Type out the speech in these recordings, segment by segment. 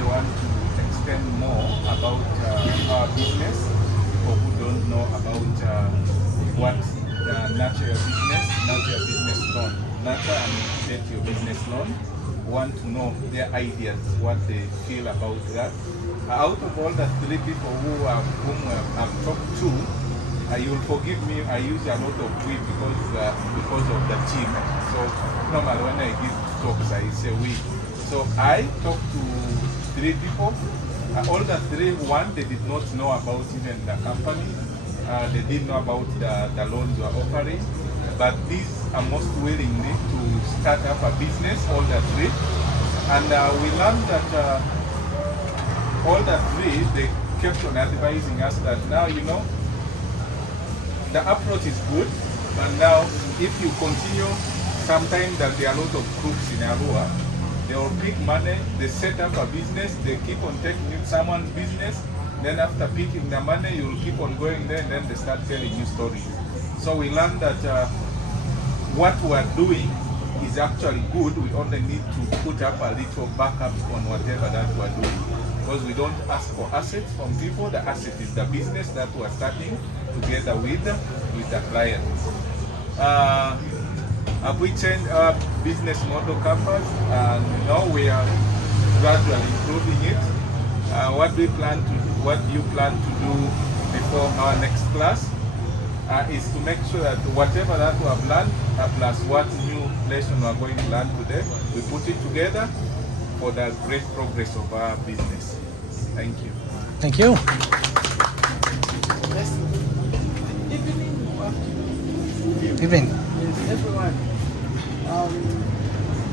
actually want to explain more about our business. People who don't know about what nurture your business loan, nurture and get your business loan, want to know their ideas, what they feel about that. Out of all the three people whom I've talked to, you will forgive me, I use a lot of we because of the team. So normally when I give talks, I say we. So I talked to three people. All the three, one, they did not know about even the company. They didn't know about the loans we are offering. But these are most willingly to start up a business, all the three. And we learned that all the three, they kept on advising us that now, you know, the approach is good, but now if you continue, sometimes that there are a lot of crooks in Arua. They will pick money, they set up a business, they keep on taking in someone's business, then after picking the money, you will keep on going there, and then they start telling you stories. So we learned that what we're doing is actually good. We only need to put up a little backup on whatever that we're doing. Because we don't ask for assets from people, the asset is the business that we're starting together with the clients. Have we changed our business model campus? No, we are gradually improving it. What do you plan to do before our next class is to make sure that whatever that we have learned, plus what new lesson we are going to learn today, we put it together for the great progress of our business. Thank you. Thank you. Yes. Evening or afternoon? Evening. Yes, everyone.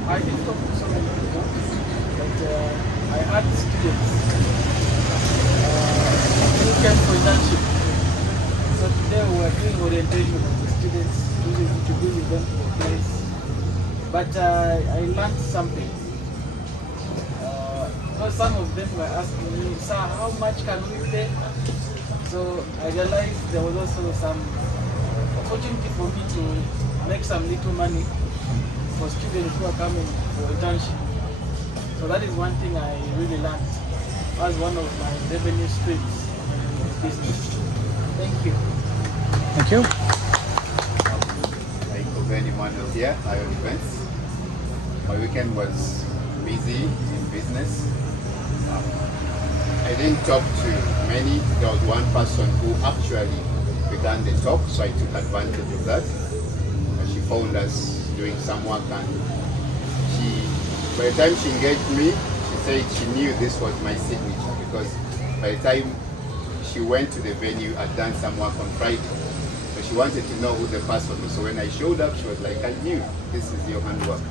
I did talk to some of people, but I had students who came for internship. So today we were doing orientation of the students, to be with them for a place. But I learned something. Some of them were asking me, sir, how much can we pay? So I realized there was also some opportunity for me to make some little money for students who are coming for internship. So that is one thing I really learned as one of my revenue streams in business. Thank you. Thank you. Like Oveni Manuel here, I own events. My weekend was busy in business. I didn't talk to many. There was one person who actually began the talk, so I took advantage of that. She found us doing some work, and by the time she engaged me, she said she knew this was my signature, because by the time she went to the venue, I'd done some work on Friday. So she wanted to know who the person was. So when I showed up, she was like, I knew this is your handwork.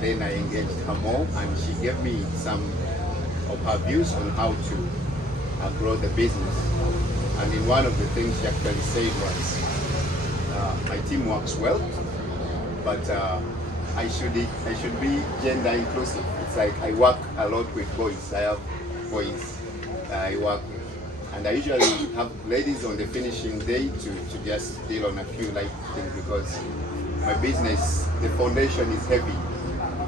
Then I engaged her more, and she gave me some of her views on how to grow the business. And in one of the things she actually said was, my team works well, but I should be gender inclusive. It's like I work a lot with boys. I have boys I work with. And I usually have ladies on the finishing day to just deal on a few light things, because my business, the foundation is heavy.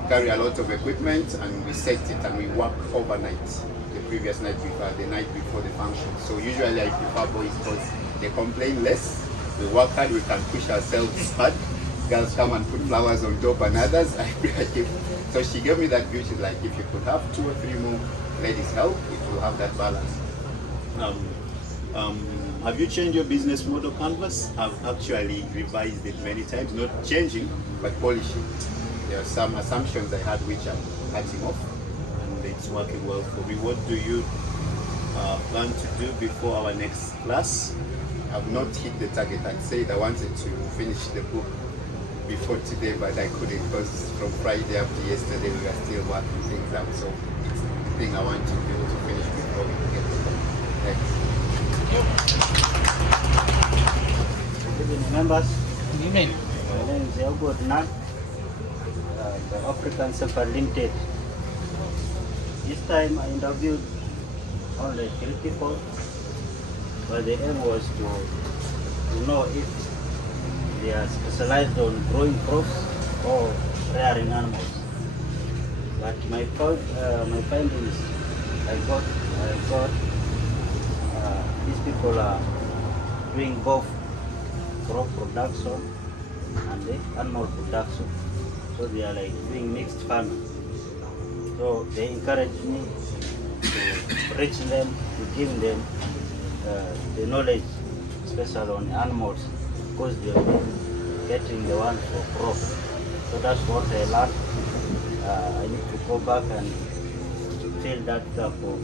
Carry a lot of equipment, and we set it and we work overnight, the previous night before, the night before the function. So usually I prefer boys because they complain less, we work hard, we can push ourselves hard. Girls come and put flowers on top and others. So she gave me that view. She's like, if you could have 2 or 3 more ladies help, it will have that balance. Have you changed your business model canvas? I've actually revised it many times, not changing, but polishing. There are some assumptions I had which I'm cutting off, and it's working well for me. What do you plan to do before our next class? I've not hit the target. I said I wanted to finish the book before today, but I couldn't, because from Friday up to yesterday we were still working things out. So it's the thing I want to do, to finish before we get to the next. Good evening, members. Good evening. My name is Yago Adnan, the African Super Limited. This time I interviewed only 3 people, but the aim was to know if they are specialized on growing crops or rearing animals. But my findings I got these people are doing both crop production and the animal production. So they are like doing mixed farming. So they encourage me to reach them, to give them the knowledge, especially on animals, because they are getting the one for crop. So that's what I learned. I need to go back and fill that gap of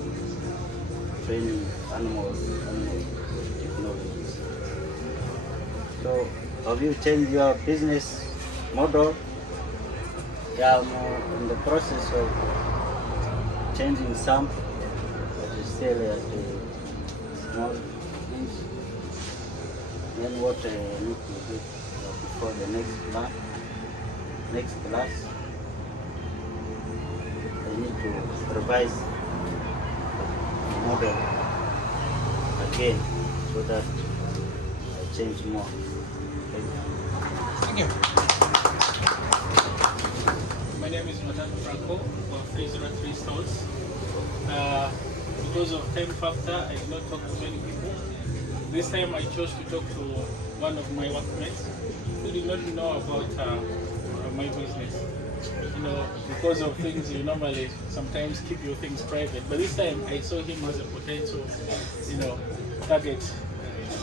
training animal technologies. So have you changed your business model? Yeah, I'm in the process of changing some, but it's still at the small things. Then what I need to do before the next class, I need to revise the model again so that I change more. Thank you. My name is Matan Franco of 303 Stores. Because of time factor, I did not talk to many people. This time I chose to talk to one of my workmates who did not know about my business. You know, because of things you normally sometimes keep your things private. But this time I saw him as a potential, target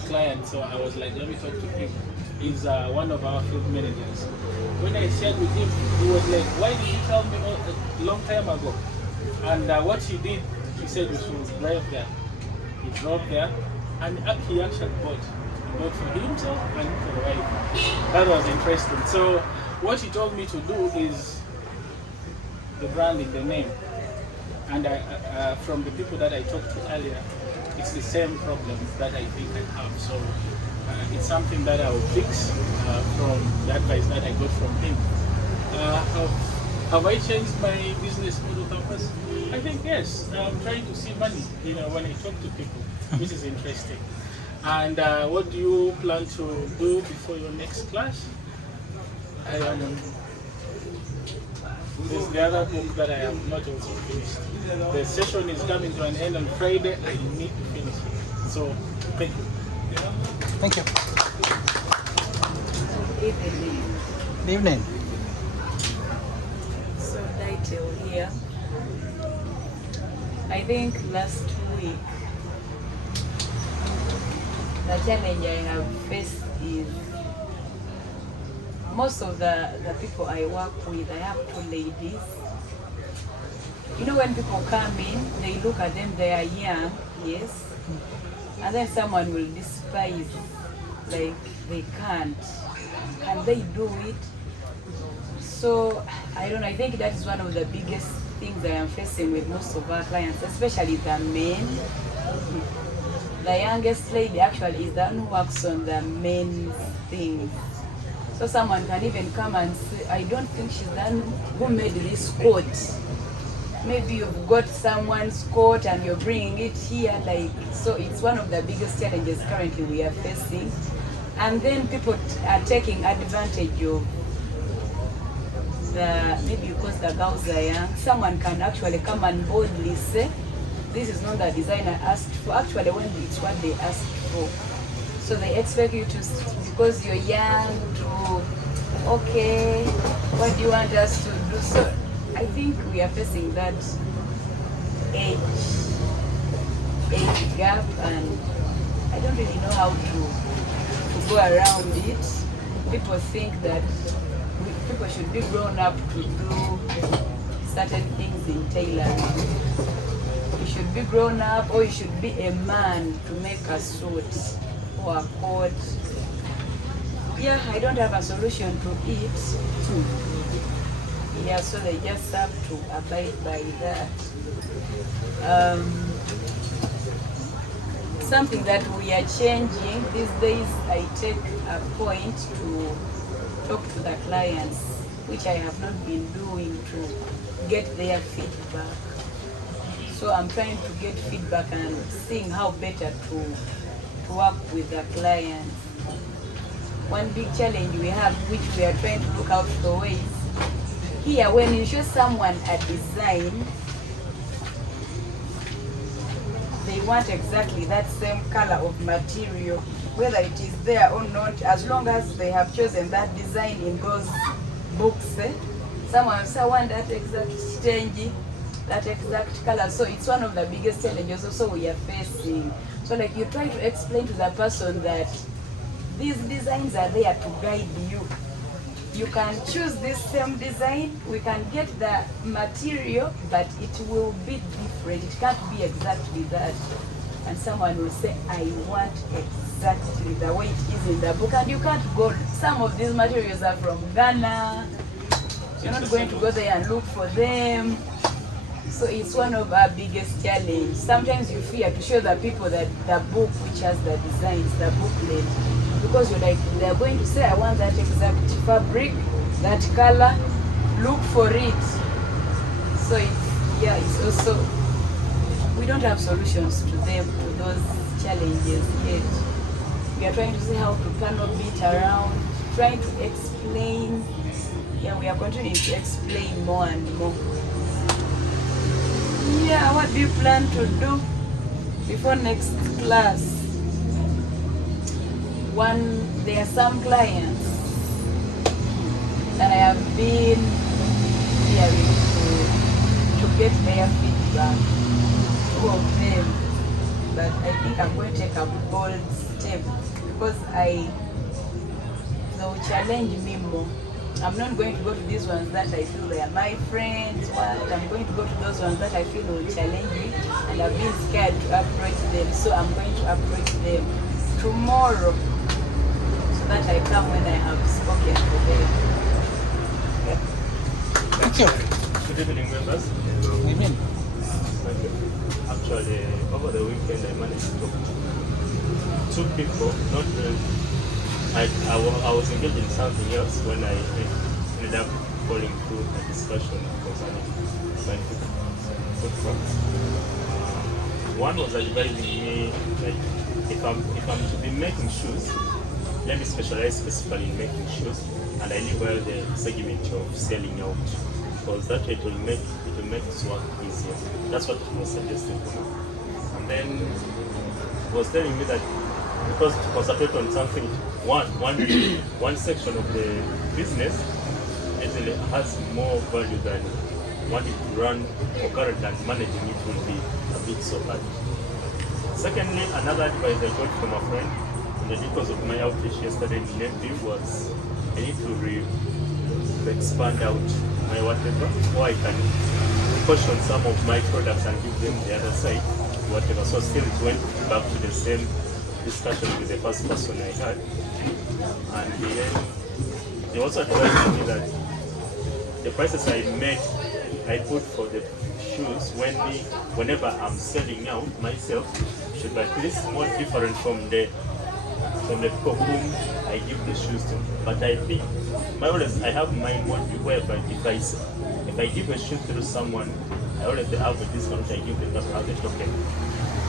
client. So I was like, let me talk to him. He's one of our field managers. When I shared with him, he was like, why did you tell me a long time ago? And what he did, he said we should drive there. He drove there, and he actually bought for himself and for the wife. That was interesting. So what he told me to do is the branding, the name. And from the people that I talked to earlier, it's the same problem that I think I have. So it's something that I will fix from the advice that I got from him. Have I changed my business model purpose? I think yes. I'm trying to see money, when I talk to people, which is interesting. And what do you plan to do before your next class? There's the other book that I have not also finished. The session is coming to an end on Friday. I need to finish it. So, thank you. Thank you. Evening. Good evening. So title here. I think last week the challenge I have faced is most of the people I work with, I have two ladies. When people come in, they look at them, they are young, yes, and then someone will despise, like they can't. Can they do it? So, I don't know, I think that is one of the biggest things I am facing with most of our clients, especially the men. The youngest lady actually is the one who works on the men's things. So someone can even come and say, I don't think she's the one who made this coat. Maybe you've got someone's coat and you're bringing it here, so it's one of the biggest challenges currently we are facing. And then people are taking advantage of maybe because the girls are young. Someone can actually come and boldly say, this is not the designer asked for. Actually, when it's what they asked for. So they expect you to, because you're young, to, okay, what do you want us to do? So I think we are facing that age gap, and I don't really know how to go around it. People think that people should be grown up to do certain things in tailoring. You should be grown up, or you should be a man to make a suit or a coat. Yeah, I don't have a solution to it. Yeah, so they just have to abide by that. Something that we are changing these days, I take a point to talk to the clients, which I have not been doing, to get their feedback. So I'm trying to get feedback and seeing how better to work with the clients. One big challenge we have, which we are trying to look out for ways, here when you show someone a design, want exactly that same color of material, whether it is there or not, as long as they have chosen that design in those books. Someone will say, I want that exact change, that exact color. So it's one of the biggest challenges also we are facing. So like you try to explain to the person that these designs are there to guide you. You can choose this same design, we can get the material, but it will be different. It can't be exactly that. And someone will say, I want exactly the way it is in the book. And you can't go, some of these materials are from Ghana. You're not going to go there and look for them. So it's one of our biggest challenges. Sometimes you fear to show the people that the book which has the designs, the booklet, because you're like, they're going to say, I want that exact fabric, that color, look for it. So it's also, we don't have solutions to them, to those challenges yet. We are trying to see how to canopy it around, trying to explain. Yeah, we are continuing to explain more and more. Yeah, what do you plan to do before next class? There are some clients that I have been hearing to get their feedback, two of them, but I think I'm going to take a bold step because they will challenge me more. I'm not going to go to these ones that I feel they are my friends, but I'm going to go to those ones that I feel will challenge me, and I've been scared to approach them, so I'm going to approach them tomorrow so that I come when I have spoken to them. Yeah. Thank you. Good evening, members. Evening. Actually, over the weekend, I managed to talk to two people. Not I was engaged in something else when I ended up falling through a discussion concerning my food products. One was advising me, like, if I'm to be making shoes, let me specialize specifically in making shoes, and I leave out the segment of selling out, because that way it will make this work easier. That's what he was suggesting for me. And then he was telling me that because to concentrate on something, one section of the business actually has more value than wanting to run concurrent, and managing it will be a bit so hard. Secondly, another advice I got from a friend in the details of my outreach yesterday in Nepal was I need to expand out my whatever, or I can caution some of my products and give them the other side, whatever. So still it went back to the same discussion with the first person I had. And they also advised me that the prices I put for the shoes whenever I'm selling out myself should be at least more different from the people whom I give the shoes to. But I think I have my model whereby if I give a shoe through someone, I always have a discount I give them as a token.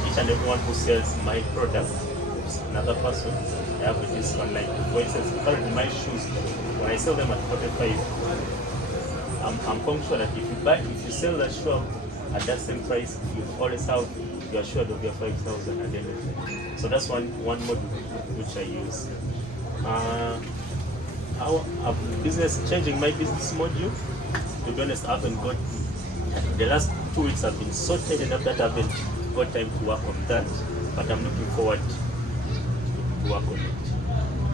Each and everyone who sells my product, another person, I have a discount. Like for instance, currently my shoes, when I sell them at 45, I'm confident that if you sell that shoe at that same price, you always have, you're assured of your 5,000 and everything. So that's one model which I use. Changing my business module. To be honest, I haven't got, the last 2 weeks have been so tight up that I haven't got time to work on that, but I'm looking forward to work on it.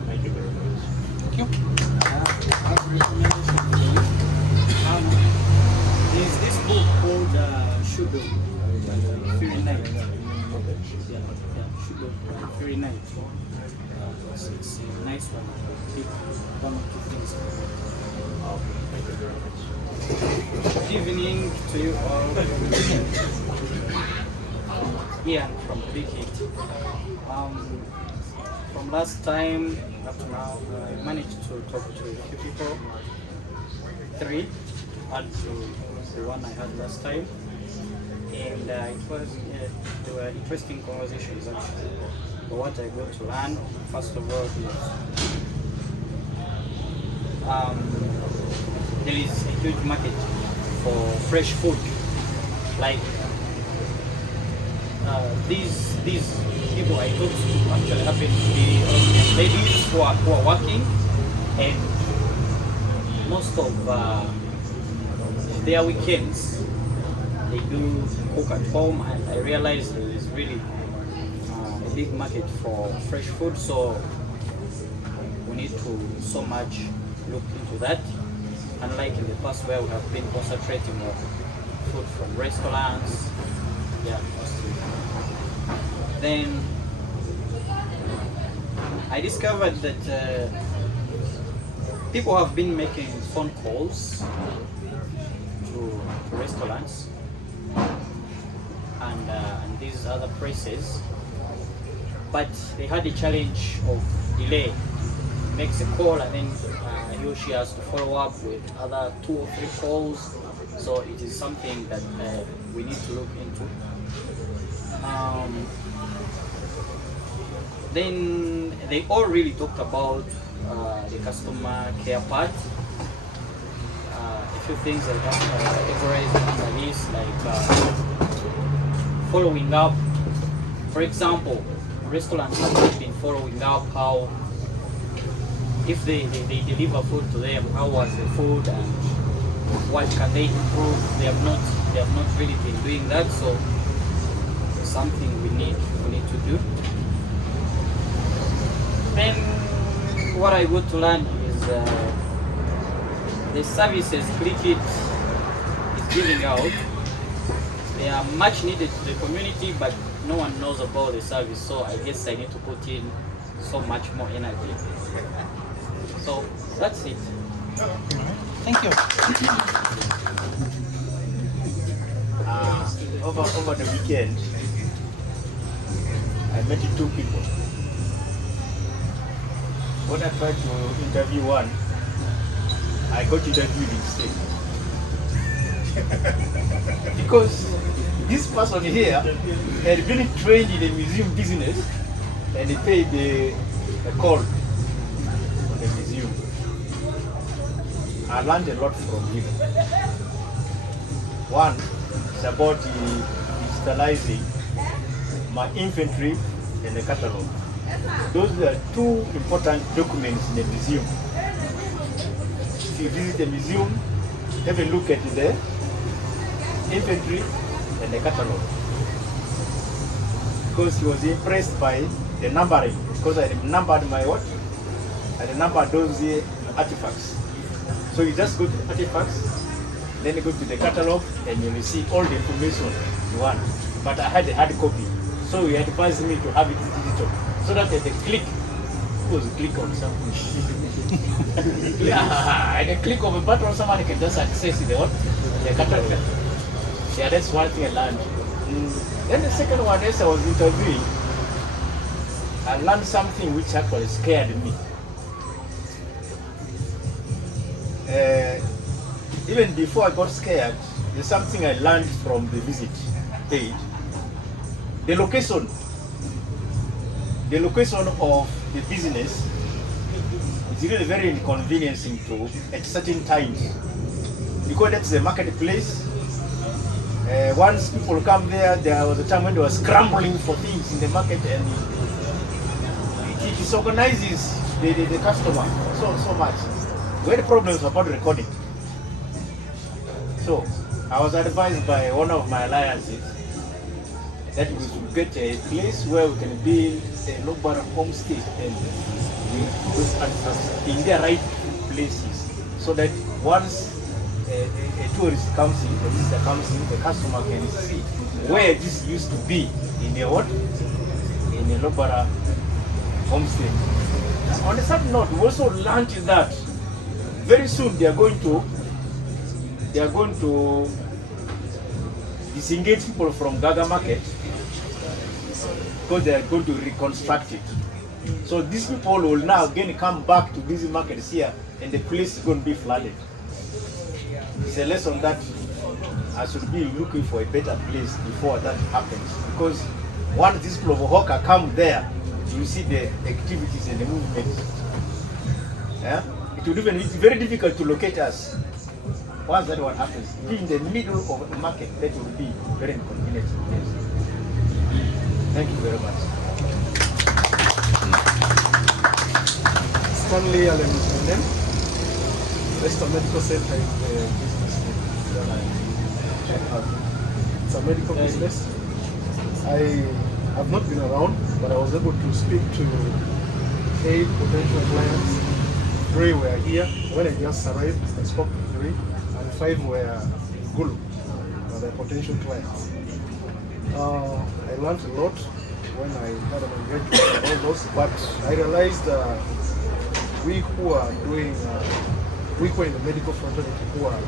Thank you very much. Thank you. There's this book called Shudo, Fury Night. Yeah, Shudo, Fury Night. It's a nice one. Pick one or two things. Thank you very much. Good evening to you all. Ian from Big Hit. From last time up to now, I managed to talk to a few people. 3, add to the one I had last time. And they were interesting conversations actually. But what I got to learn, first of all, is there is a huge market for fresh food. Like these people I talked to actually happen to be ladies who are working, and most of their weekends they do cook at home, and I realized there is really a big market for fresh food, so we need to so much look into that, unlike in the past where we have been concentrating on food from restaurants, yeah, mostly. Then I discovered that people have been making phone calls to restaurants and these other places, but they had the challenge of delay. Makes a call and then he or she has to follow up with other 2 or 3 calls, so it is something that we need to look into. Then they all really talked about the customer care part. A few things that are categorized under this, like following up. For example, restaurants have been following up how, if they deliver food to them, how was the food and what can they improve. They have not really been doing that, so it's something we need to do. Then what I got to learn is the services Cricket is giving out, they are much needed to the community, but no one knows about the service, so I guess I need to put in so much more energy. So that's it. Thank you. Over the weekend, I met 2 people. When I tried to interview one, I got interviewed instead. Because this person here had been trained in the museum business and he paid a call on the museum. I learned a lot from him. One is about digitalizing my inventory and the catalog. Those are 2 important documents in the museum. If you visit the museum, have a look at the inventory and the catalog. Because he was impressed by the numbering, because I numbered my what? I numbered those artifacts. So you just go to the artifacts, then you go to the catalog, and you will see all the information you want. But I had a hard copy, so he advised me to have it digital, so that at the click, click on something. Yeah, at the click of a button, someone can just access the catalog. Yeah, that's one thing I learned. Then the second one, as I was interviewing, I learned something which actually scared me. Even before I got scared, there's something I learned from the visit aid. The location of the business is really very inconveniencing to at certain times, because that's the marketplace. Once people come there was a time when they were scrambling for things in the market, and it disorganizes the customer so much. We had problems about recording. So I was advised by one of my alliances that we should get a place where we can build a local homestay and those artifacts in the right places, so that once a tourist comes in, a visitor comes in, the customer can see where this used to be in a what? In a local homestay. On the side note, we also learned that very soon they are going to disengage people from Gaga Market, because they are going to reconstruct it. So these people will now again come back to these markets here, and the place is going to be flooded. It's a lesson that I should be looking for a better place before that happens. Because once these people of Hoka come there, you see the activities and the movements. Yeah? It will even be very difficult to locate us. Once that one happens, be in the middle of the market, that will be very inconvenient. Thank you very much. Stanley Allen is my name. Leicester Medical Center is the business that I have. It's a medical business. I have not been around, but I was able to speak to 8 potential clients. 3 were here. When I just arrived, I spoke to 3, and 5 were in Gulu, the potential clients. I learned a lot when I had an engagement with all those, but I realized we who are doing, we who are in the medical fraternity who are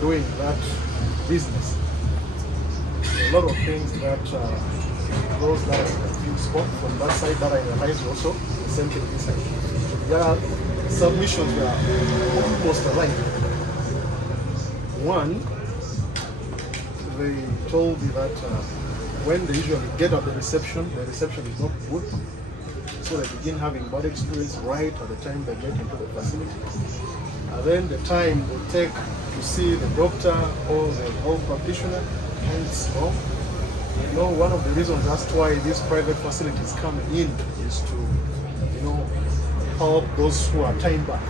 doing that business, a lot of things that those that are confused from that side that I realized also, the same thing this side. There are submissions that are almost aligned. One, they told me that when they usually get at the reception is not good. So they begin having bad experience right at the time they get into the facility. And then the time they take to see the doctor or the health practitioner, and it's long. You know, one of the reasons that's why these private facilities come in is to, you know, help those who are time bound.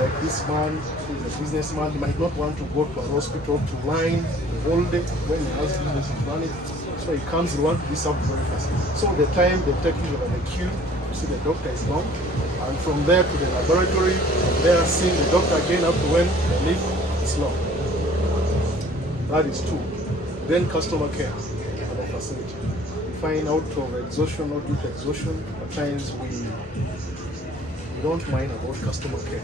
Like this man who is a businessman, he might not want to go to a hospital to line the whole day when he has business in running. So he comes, he wants to be served very fast. So the time they take usually the queue to see the doctor is long. And from there to the laboratory, from there seeing the doctor again up to when they leave, it's long. That is 2. Then customer care at the facility. We find out of exhaustion or due to exhaustion, at times we don't mind about customer care.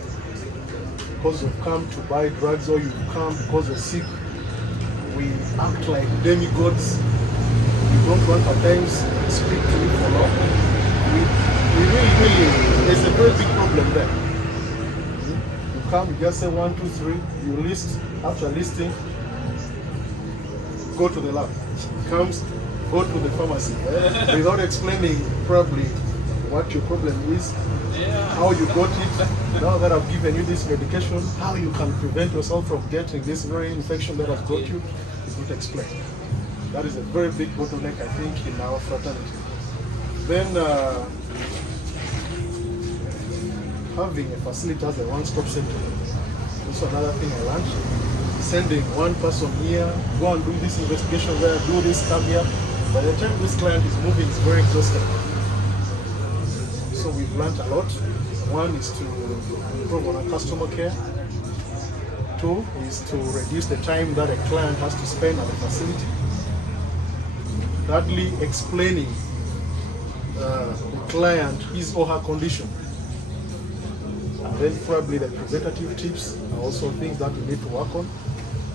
Because you've come to buy drugs or you've come because you're sick, we act like demigods. We don't want at times speak to you for long. We really, there's a very big problem there. You come, you just say 1, 2, 3, you list, after listing, go to the lab. Comes, go to the pharmacy without explaining probably what your problem is, how you got it. Now that I've given you this medication, how you can prevent yourself from getting this very infection that has got you is not explained. That is a very big bottleneck, I think, in our fraternity. Then having a facility as a one-stop center. Also another thing I learned. Sending one person here, go and do this investigation there, do this, come here. By the time this client is moving, it's very exhausting. So we've learned a lot. One is to improve on our customer care. 2 is to reduce the time that a client has to spend at the facility. Thirdly, explaining the client his or her condition. And then probably the preventative tips are also things that we need to work on.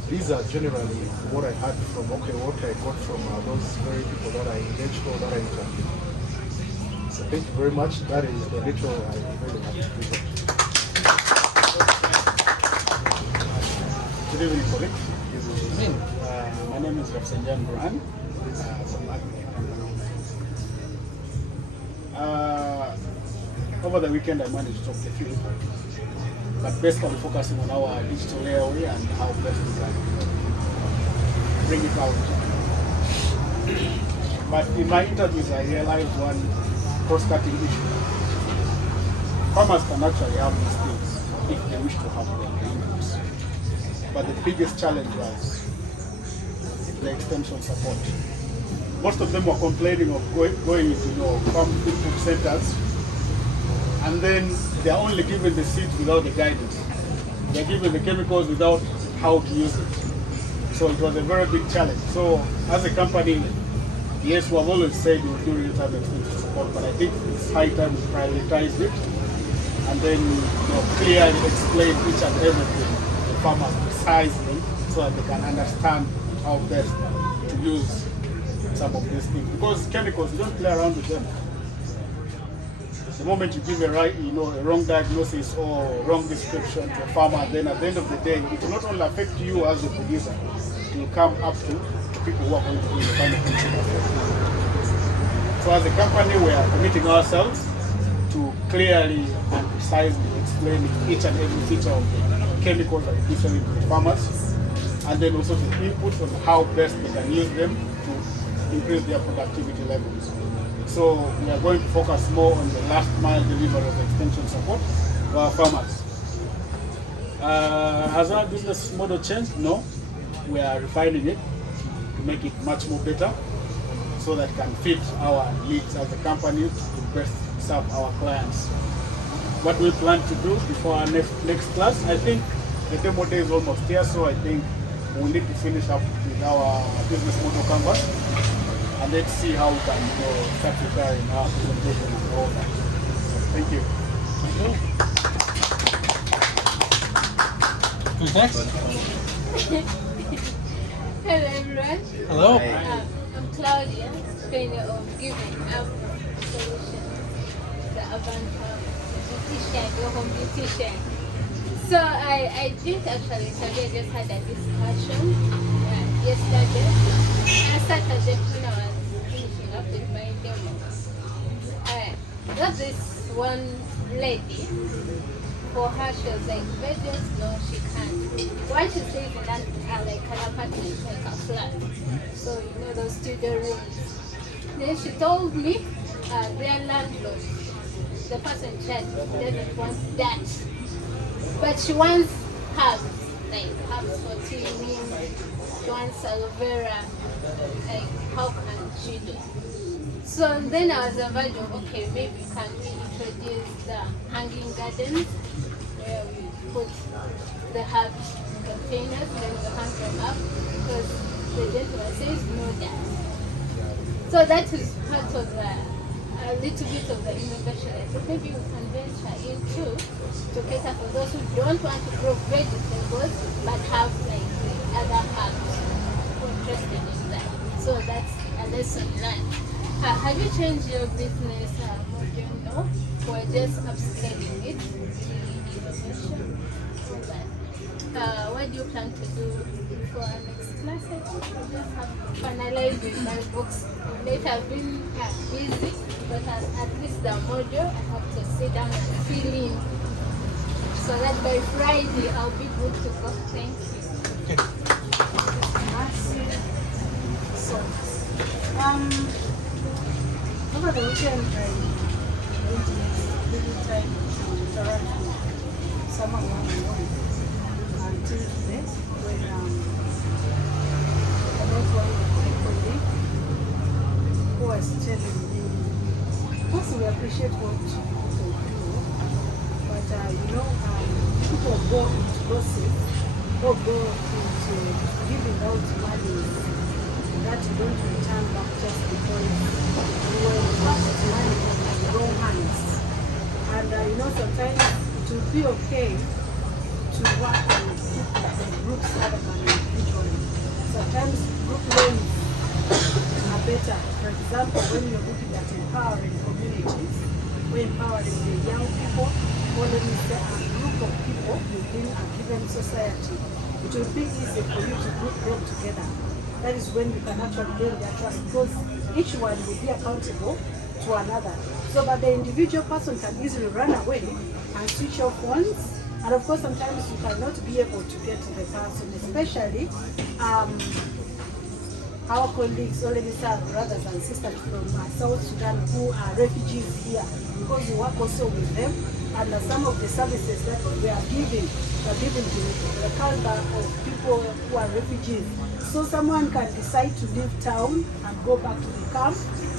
These are generally what I had from, what I got from those very people that I engaged or that I interviewed. So thank you very much. That is the little I really have to present. Good evening, colleagues. My name is Rafsanjan Burhan from over the weekend I managed to talk to a few people, but basically focusing on our digital layaway and how best we can bring it out. But in my interviews I realized one cross-cutting issue. Farmers can actually have these things if they wish to have them inputs. But the biggest challenge was the extension support. Most of them were complaining of going into farm input centers, and then they are only given the seeds without the guidance. They are given the chemicals without how to use it. So it was a very big challenge. So as a company, yes, we have always said we will do real-time extension support, but I think it's high time we prioritize it and then clearly explain each and everything to farmers precisely so that they can understand how best to use some of these things. Because chemicals, you don't play around with them. The moment you give a wrong diagnosis or wrong description to a farmer, then at the end of the day, it will not only affect you as a producer, it will come up to people who are going to be the final consumer. So as a company, we are committing ourselves to clearly and precisely explain each and every feature of the chemicals that we sell to the farmers, and then also the inputs on how best they can use them to increase their productivity levels. So we are going to focus more on the last mile delivery of extension support to our farmers. Has our business model changed? No. We are refining it to make it much more better so that it can fit our needs as a company to best serve our clients. What we plan to do before our next class, I think the demo day is almost here, so I think we need to finish up with our business model canvas and let's see how we can start preparing our presentation and all that. Thank you. Who's next? Hello everyone. Hello. I'm Claudia, trainer of Giving Up Solutions, the urban beautician, your home beautician. So I didn't actually interview, I just had a discussion yesterday and Saturday when I was finishing up with my demo. Got this one lady. For her, she was like, "Vegas, no, she can't." Why she stays in that like an apartment, like a flat, so you know those studio rooms. Then she told me their landlord, the person in charge, doesn't want that, but she wants herbs, like herbs for cleaning. She wants aloe vera. Like, how can she do? So then I was about to, okay, maybe can we introduce the hanging gardens where we put the herbs in containers, then we hang them up because the gentleman says no that. So that is part of a little bit of the innovation. I thought maybe we can venture into to cater for those who don't want to grow vegetables but have like the other herbs who are interested in that. So that's a lesson learned. Have you changed your business model? No? Or just upscaling it? Innovation? What do you plan to do for our next class? I think I just have to finalize with my books. Later I've been busy, but at least the model I have to sit down and fill in so that by Friday I'll be good to go. Thank you. So, over the weekend, I went to little time to interact with someone one-on-one until today when I met one of my colleagues who was telling me, first we appreciate what people do, but people go into gossip or go into giving out money that you don't return back just because you were passed money on the wrong hands. And sometimes it would be okay to work on groups rather than individually. Sometimes group loans are better. For example, when you're looking at empowering communities, or empowering the young people, or let me say a group of people within a given society, it will be easy for you to group them together. That is when you can actually gain their trust because each one will be accountable to another. So that the individual person can easily run away and switch off once. And of course, sometimes you cannot be able to get to the person, especially our colleagues, or let me say brothers and sisters from South Sudan who are refugees here, because we work also with them. And some of the services that we are giving to the caliber of people who are refugees. So someone can decide to leave town and go back to the camp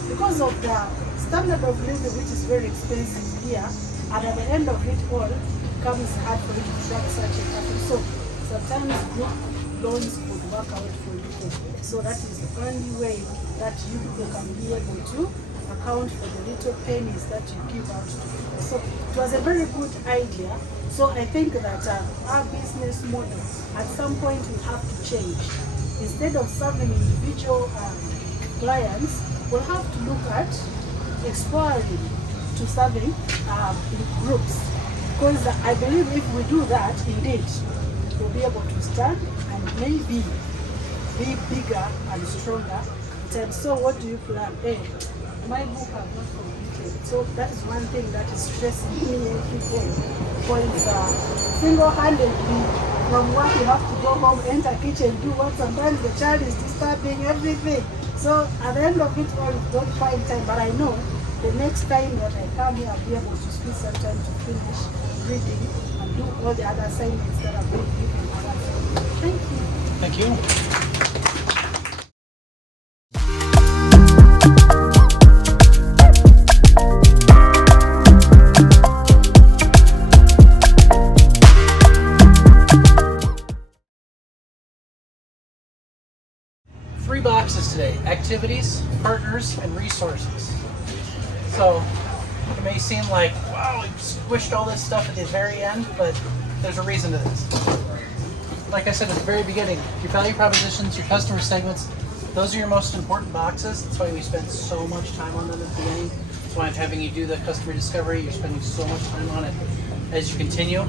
because of the standard of living, which is very expensive here. And at the end of it all, it becomes hard for you to track such a person. So sometimes group loans could work out for you. So that is the only way that you people can be able to account for the little pennies that you give out to people. So it was a very good idea. So I think that our business model at some point will have to change. Instead of serving individual clients, we'll have to look at exploring to serving in groups. Because I believe if we do that, indeed, we'll be able to stand and maybe be bigger and stronger. And so what do you plan? Hey, my book I've not completed. So that is one thing that is stressing me every day. Because single-handedly, from work you have to go home, enter kitchen, do what sometimes the child is disturbing everything. So at the end of it all, it's not find time, but I know the next time that I come here, I'll be able to squeeze some time to finish reading and do all the other assignments that I've been given. Thank you. Thank you. Three boxes today: activities, partners, and resources. So it may seem like, wow, we squished all this stuff at the very end, but there's a reason to this. Like I said at the very beginning, your value propositions, your customer segments, those are your most important boxes. That's why we spend so much time on them at the beginning. That's why I'm having you do the customer discovery. You're spending so much time on it as you continue.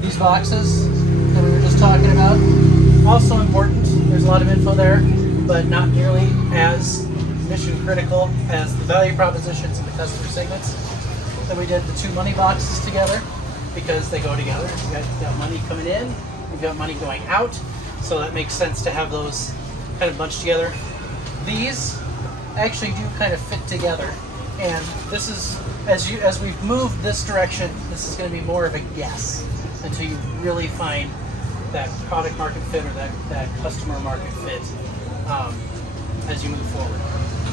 These boxes that we were just talking about, also important. There's a lot of info there, but not nearly as mission critical as the value propositions and the customer segments. Then we did the two money boxes together because they go together. You've got money coming in, you've got money going out, so that makes sense to have those kind of bunched together. These actually do kind of fit together, and this is, as we've moved this direction, this is going to be more of a guess until you really find that product market fit or that customer market fit as you move forward.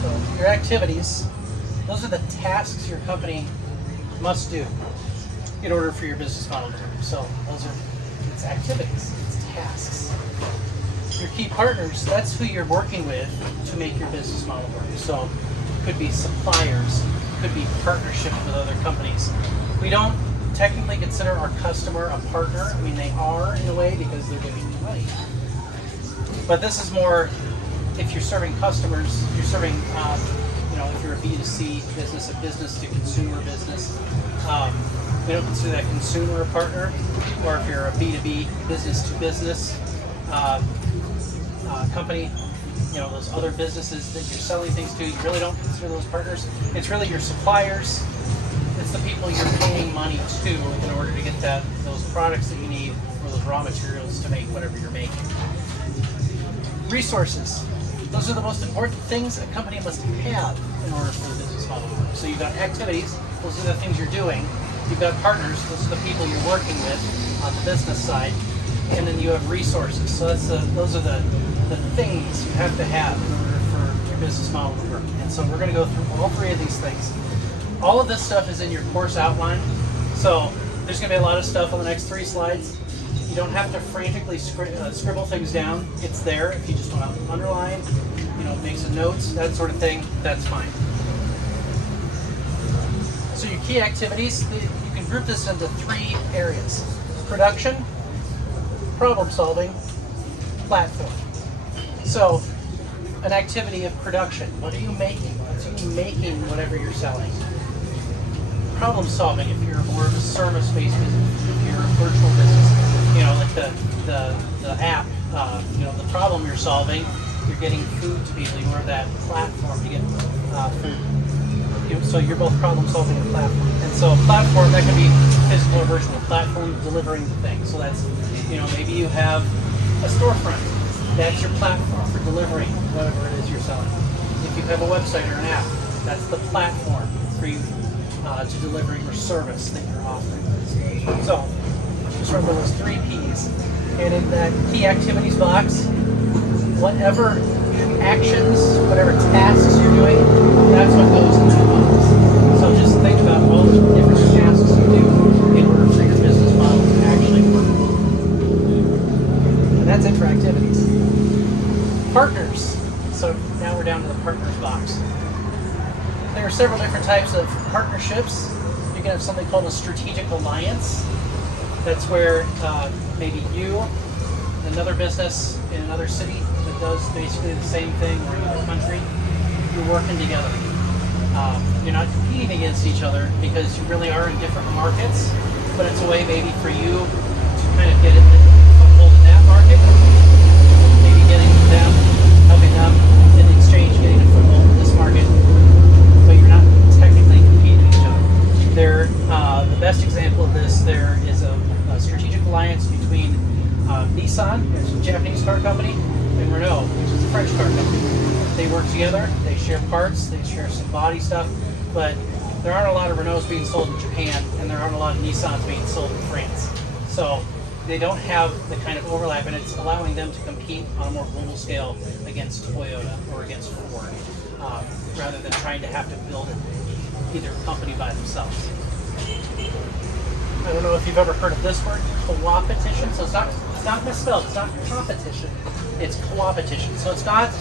So your activities, those are the tasks your company must do in order for your business model to work. So it's activities, it's tasks. Your key partners, that's who you're working with to make your business model work. So it could be suppliers, it could be partnerships with other companies. We don't technically consider our customer a partner. I mean, they are in a way because they're giving you money. But this is more, if you're serving customers, you're serving, if you're a B2C business, a business to consumer business, we don't consider that consumer a partner. Or if you're a B2B, business to business company, those other businesses that you're selling things to, you really don't consider those partners. It's really your suppliers. It's the people you're paying money to in order to get those products that you need or those raw materials to make whatever you're making. Resources. Those are the most important things a company must have in order for the business model to work. So you've got activities, those are the things you're doing. You've got partners, those are the people you're working with on the business side. And then you have resources. So those are the things you have to have in order for your business model to work. And so we're going to go through all three of these things. All of this stuff is in your course outline, so there's going to be a lot of stuff on the next 3 slides. You don't have to frantically scribble things down. It's there. If you just want to underline, make some notes, that sort of thing, that's fine. So your key activities, you can group this into 3 areas: production, problem solving, platform. So an activity of production, what are you making? What's you making whatever you're selling? Problem solving, if you're more of a service-based business, if you're a virtual business, like the app, the problem you're solving, you're getting food to people, you are that platform to get food. So you're both problem solving and platform. And so platform, that can be physical or virtual. Platform, delivering the thing. So that's, maybe you have a storefront. That's your platform for delivering whatever it is you're selling. If you have a website or an app, that's the platform for you to delivering your service that you're offering. So, just remember those 3 P's. And in that key activities box, whatever actions, whatever tasks you're doing, that's what goes in that box. So just think about all the different tasks you do in order for your business model to actually work. And that's it for activities. Partners. So now we're down to the partners box. There are several different types of partnerships. You can have something called a strategic alliance. That's where maybe you and another business in another city that does basically the same thing or another country, you're working together. You're not competing against each other because you really are in different markets, but it's a way maybe for you to kind of get a foothold in that market, maybe getting them, helping them, in exchange getting a foothold in this market, but you're not technically competing with each other. The best example of this, there is a strategic alliance between Nissan, which is a Japanese car company, and Renault, which is a French car company. they work together, they share parts, they share some body stuff, but there aren't a lot of Renaults being sold in Japan, and there aren't a lot of Nissans being sold in France. So they don't have the kind of overlap, and it's allowing them to compete on a more global scale against Toyota or against Ford, rather than trying to have to build either company by themselves. I don't know if you've ever heard of this word, co-opetition. So it's not misspelled, it's not competition, it's co-opetition. So it's not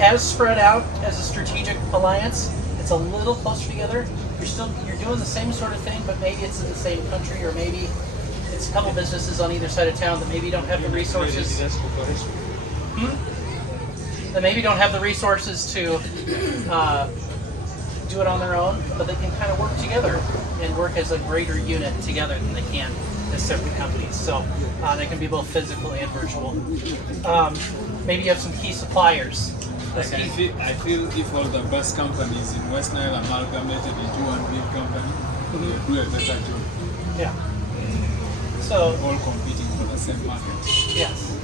as spread out as a strategic alliance. It's a little closer together. You're doing the same sort of thing, but maybe it's in the same country, or maybe it's a couple businesses on either side of town that maybe don't have the resources. That maybe don't have the resources to do it on their own, but they can kind of work together and work as a greater unit together than they can as separate companies. So they can be both physical and virtual. Maybe you have some key suppliers. I feel if all the bus companies in West Nile amalgamated into one big company, they would do a better job. Yeah. So all competing for the same market. Yes.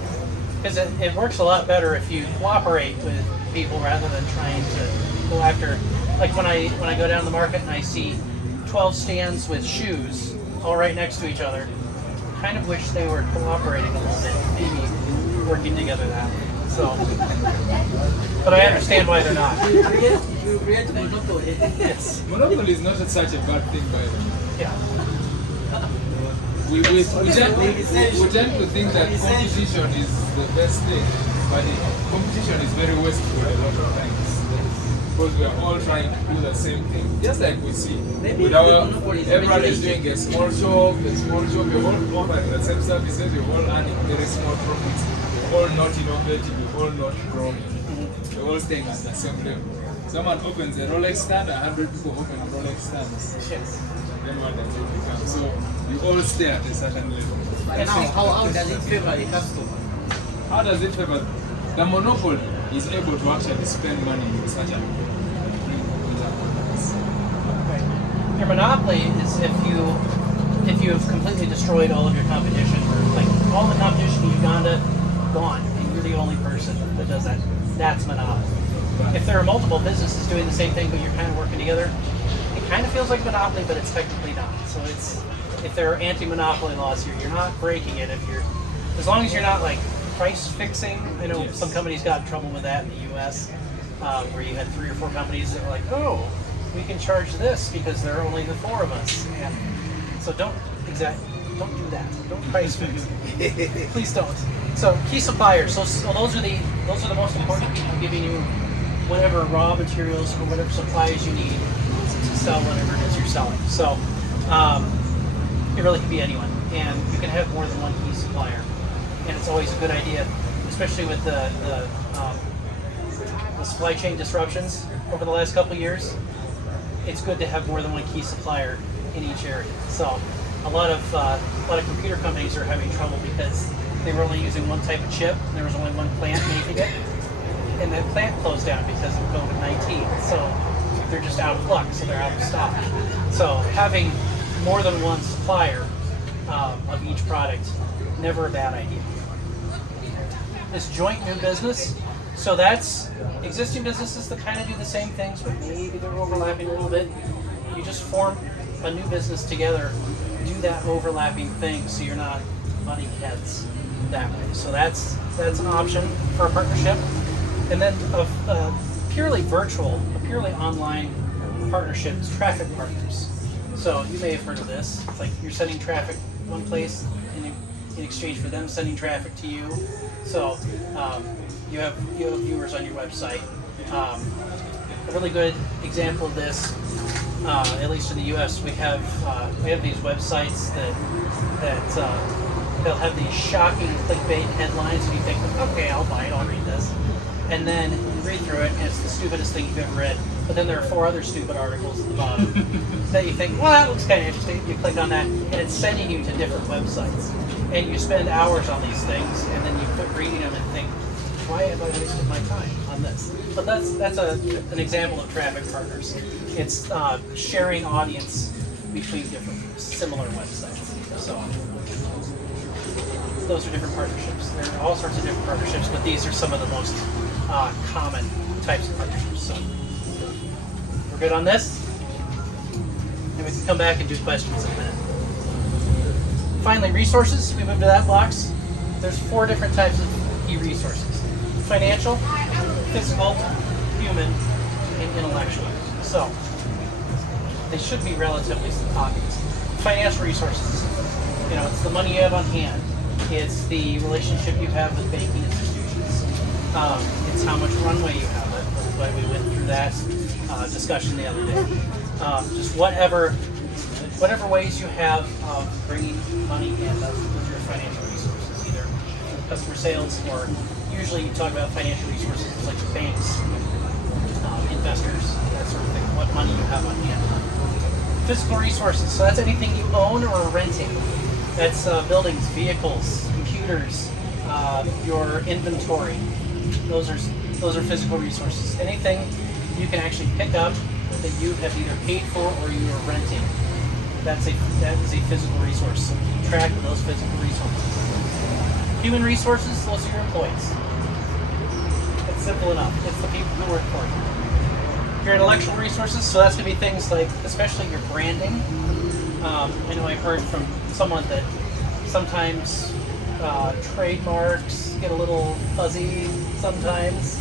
Because it works a lot better if you cooperate with people rather than trying to go after. Like when I go down the market and I see 12 stands with shoes all right next to each other, I kind of wish they were cooperating a little bit, maybe working together that way. So, but I understand why they're not. You create monopoly. Yes. Monopoly is not such a bad thing, by the way. Yeah. We tend to think that competition is the best thing, but competition is very wasteful a lot of times. Because we are all trying to do the same thing, just like we see. With everyone is doing a small shop, we're all offering the same services, we're all earning very small profits, we're all not innovative, we're all not growing, we're all staying at the same level. Someone opens a Rolex stand, 100 people open a Rolex stand. Yes. Then what does it become? So you all stay at a certain level. And how does it favor the customer? How does it favor? The monopoly is able to actually spend money in such a Your monopoly is if you have completely destroyed all of your competition, like all the competition in Uganda, gone, and you're the only person that does that. That's monopoly. If there are multiple businesses doing the same thing, but you're kind of working together, it kind of feels like monopoly, but it's technically not. So if there are anti-monopoly laws here, you're not breaking it. As long as you're not like price fixing. I know some companies got in trouble with that in the U.S., where you had 3 or 4 companies that were like, oh, we can charge this because there are only the 4 of us. And so don't do that. Don't price fix. Please don't. So key suppliers. So those are the most important people giving you whatever raw materials or whatever supplies you need to sell whatever it is you're selling. So it really can be anyone, and you can have more than one key supplier. And it's always a good idea, especially with the supply chain disruptions over the last couple of years. It's good to have more than one key supplier in each area. So a lot of computer companies are having trouble because they were only using one type of chip, and there was only one plant making it, and that plant closed down because of COVID-19. So they're just out of luck, so they're out of stock. So having more than one supplier of each product, never a bad idea. This joint new business, so that's existing businesses that kind of do the same things, but maybe they're overlapping a little bit. You just form a new business together, do that overlapping thing so you're not butting heads that way. So that's an option for a partnership. And then a purely virtual, a purely online partnership is traffic partners. So you may have heard of this. It's like you're sending traffic one place in exchange for them sending traffic to you. So you have viewers on your website. A really good example of this, at least in the U.S., we have these websites that they'll have these shocking clickbait headlines, and you think, okay, I'll buy it, I'll read this. And then you read through it, and it's the stupidest thing you've ever read. But then there are 4 other stupid articles at the bottom that you think, well, that looks kind of interesting. You click on that, and it's sending you to different websites. And you spend hours on these things, and then you quit reading them and think, why have I wasted my time on this? But that's an example of traffic partners. It's sharing audience between different similar websites. So those are different partnerships. There are all sorts of different partnerships, but these are some of the most common types of partnerships. So we're good on this? And we can come back and do questions in a minute. Finally, resources. We move to that box. There's 4 different types of key resources. Financial, physical, human, and intellectual. So they should be relatively obvious. Financial resources. It's the money you have on hand. It's the relationship you have with banking institutions. It's how much runway you have. That's why we went through that discussion the other day. Just whatever ways you have of bringing money in, those are your financial resources, either customer sales or usually you talk about financial resources like banks, investors, that sort of thing, what money you have on hand. Physical resources, so that's anything you own or are renting. That's buildings, vehicles, computers, your inventory. Those are physical resources. Anything you can actually pick up that you have either paid for or you are renting. That is a physical resource. So keep track of those physical resources. Human resources, those are your employees. It's simple enough. It's the people who work for you. Your intellectual resources, so that's going to be things like, especially your branding. I know I heard from someone that sometimes trademarks get a little fuzzy sometimes.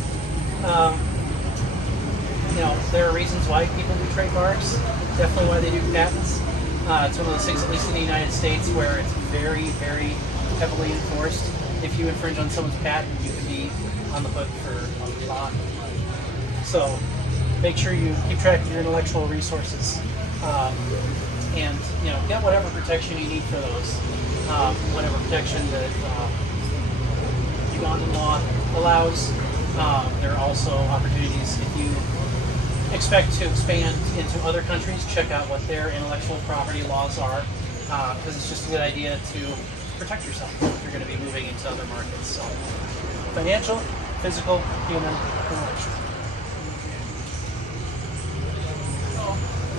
There are reasons why people do trademarks, definitely why they do patents. It's one of those things, at least in the United States, where it's very, very heavily enforced. If you infringe on someone's patent, you can be on the hook for a lot of money. So make sure you keep track of your intellectual resources and get whatever protection you need for those. Whatever protection that Ugandan law allows. There are also opportunities if you expect to expand into other countries, check out what their intellectual property laws are, because it's just a good idea to protect yourself if you're going to be moving into other markets. So, financial, physical, human, intellectual.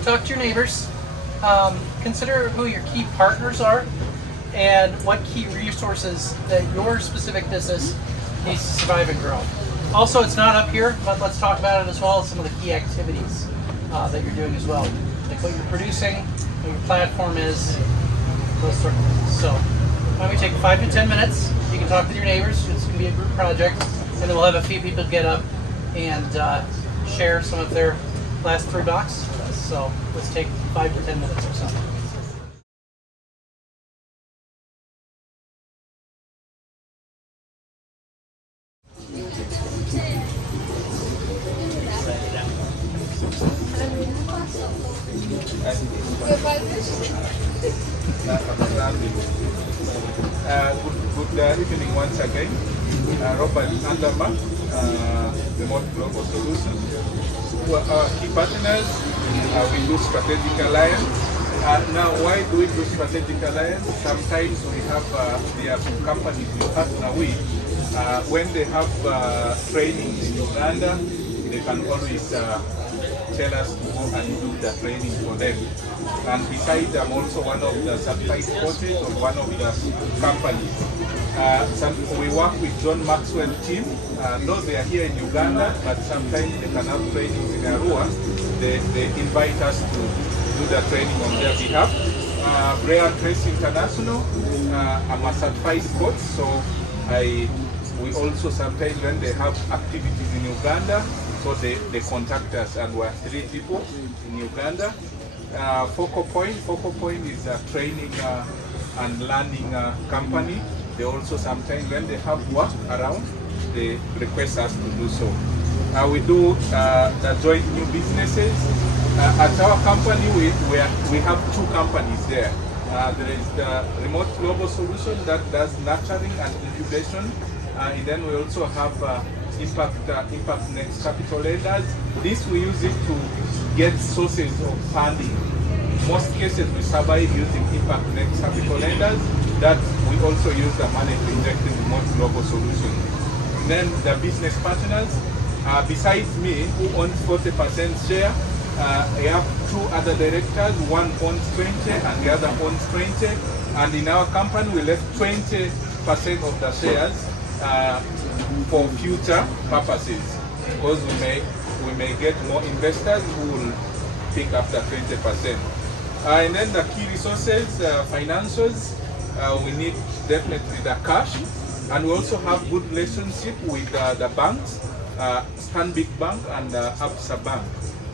Talk to your neighbors. Consider who your key partners are and what key resources that your specific business needs to survive and grow. Also, it's not up here, but let's talk about it as well as some of the key activities that you're doing as well. Like what you're producing, what your platform is, those sort of things. So, why don't we take 5 to 10 minutes? You can talk with your neighbors. It's going to be a group project. And then we'll have a few people get up and share some of their last 3 docs with us. So, let's take 5 to 10 minutes or so. Good evening once again. Robert Anderman, Remote Global Solutions. Our key partners, we do strategic alliance. Now, why do we do strategic alliance? Sometimes we have there are companies we partner with. When they have training in Uganda, they can always tell us to go and do the training for them. And besides, I'm also one of the certified coaches of one of the companies. We work with John Maxwell team. Though they are here in Uganda, but sometimes they can have trainings in Arua. They invite us to do the training on their behalf. Brea Trace International, I'm a certified coach, so we also sometimes when they have activities in Uganda, so they contact us, and we're 3 people in Uganda. Focal Point is a training and learning company. They also sometimes when they have work around, they request us to do so. We do the joint new businesses. At our company, we have 2 companies there. There is the Remote Global Solution that does nurturing and incubation. And then we also have Impact Next Capital Lenders. This we use it to get sources of funding. Most cases we survive using Impact Next Capital Lenders. That we also use the money to inject in Remote Global Solutions. Then the business partners, besides me, who owns 40% share, I have 2 other directors. One owns 20 and the other owns 20. And in our company, we left 20% of the shares for future purposes, because we may get more investors who will pick up the 20%. And then the key resources, financials, we need definitely the cash, and we also have good relationship with the banks, Stanbic Bank and Absa Bank.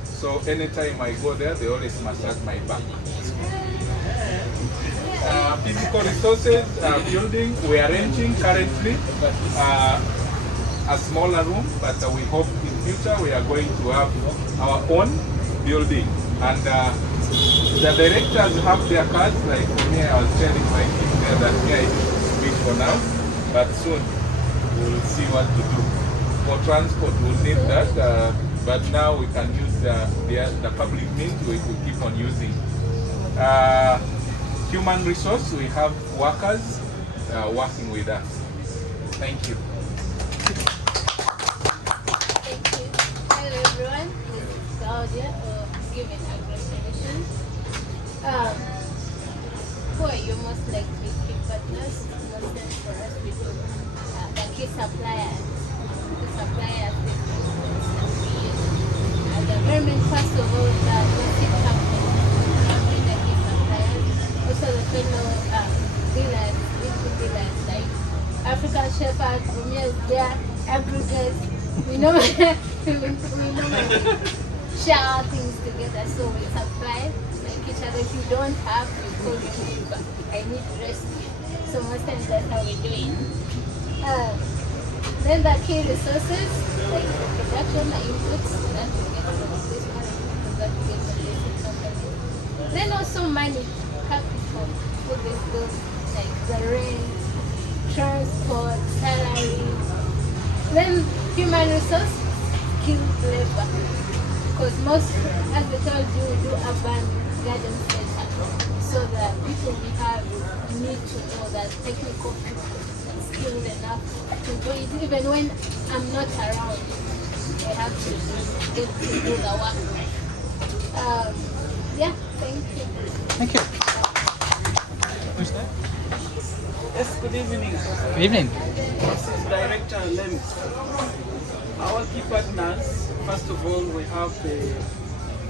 So anytime I go there, they always massage my back. Physical resources, building, we are renting currently a smaller room, but we hope in future we are going to have our own building. And the directors have their cars, like for me, I was telling my team there that me I speak for now, but soon we'll see what to do. For transport, we'll need that, but now we can use the public means we keep on using. Human resource, we have workers working with us. Thank you. Thank you. Hello everyone, this is Claudia for Giving Agri-Solutions. Who are your most likely key partners? Most sense for us we do the key suppliers. The suppliers we use. The government, first of all, the seed company, the key suppliers. Also the fellow dealers, little dealers like African Shepherd, Romeo there, aggregates. We know we normally share things together, so we supply like each other. If you don't have, you call your neighbor. I need rescue. So most times that's how we do it. Then the key resources, like the production, the inputs that we get from this one, that we get from this company. Then also money, capital, for this goes like the rent, transport, salary. Then human resource, skilled labor. Because most, as I told you, we do urban garden setup. So the people we have need to know that technical people are skilled enough to do it. Even when I'm not around, they have to get to do the work. Yeah, thank you. Thank you. Who's that? Yes, good evening. Good evening. This is Director Lems. Our key partners, first of all, we have the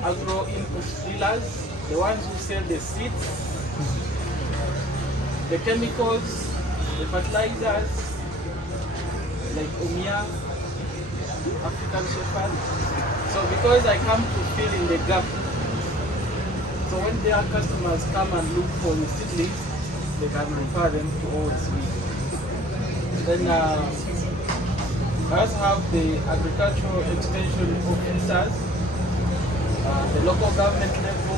agro input dealers, the ones who sell the seeds, the chemicals, the fertilizers, like Umia, African Shepherd. So because I come to fill in the gap, so when their customers come and look for the seedlings, they can refer them to OSB. Then I also have the agricultural extension officers, the local government level,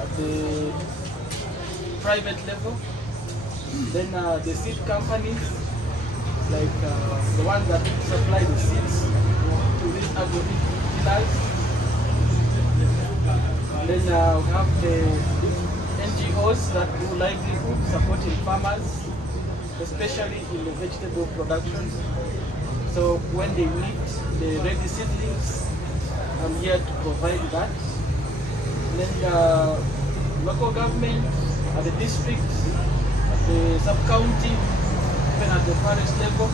at the private level. Then the seed companies, like the ones that supply the seeds to these agro-dealers. Then we have the NGOs that do livelihood, supporting farmers, especially in the vegetable production. So when they need the ready seedlings, I'm here to provide that. Then the local government, at the district, at the sub-county, even at the parish level.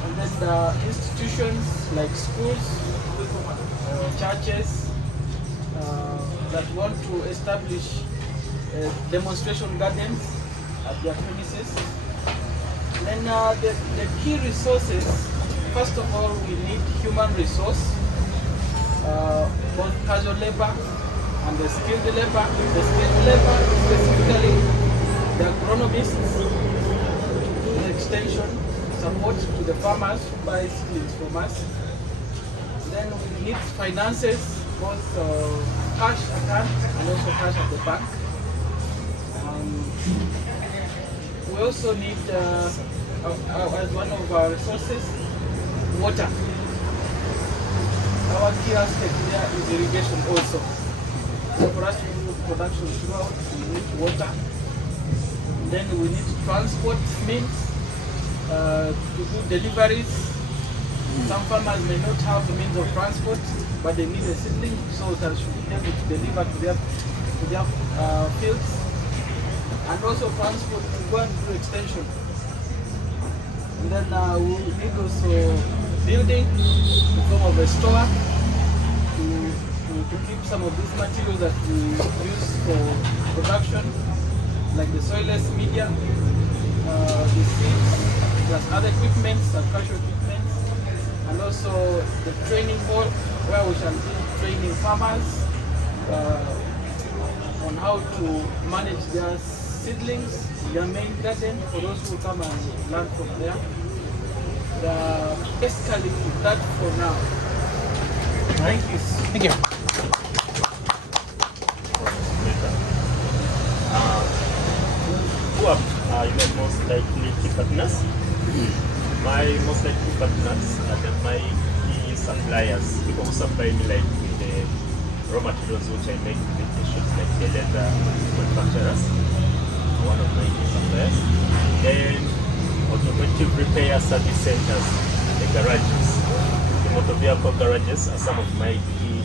And then the institutions like schools, churches, that want to establish demonstration gardens at their premises. Then the key resources, first of all, we need human resource, both casual labor and the skilled labor. The skilled labor, specifically the agronomists, to do the extension support to the farmers who buy seedlings from us. Then we need finances, both cash at hand and also cash at the bank. We also need, as one of our resources, water. Our key aspect there is irrigation also. So for us to do production throughout, we need water. Then we need transport means to do deliveries. Some farmers may not have the means of transport, but they need a seedling so that should be able to deliver to their fields. and also transport to go and do extension. And then we need also building in form of a store to keep some of these materials that we use for production, like the soilless media, the seeds, plus other equipments, agricultural equipments, and also the training hall where we shall be training farmers on how to manage their seedlings, their main garden, for those who come and learn from there. Basically, that for now. Thank you. Thank you. Who are your most likely key partners? My most likely partners are my key suppliers, people who supply me like with the raw materials which I make with the t-shirts, like the leather manufacturers, one of my key suppliers. Then automotive repair service centers, the garages, the motor vehicle garages are some of my key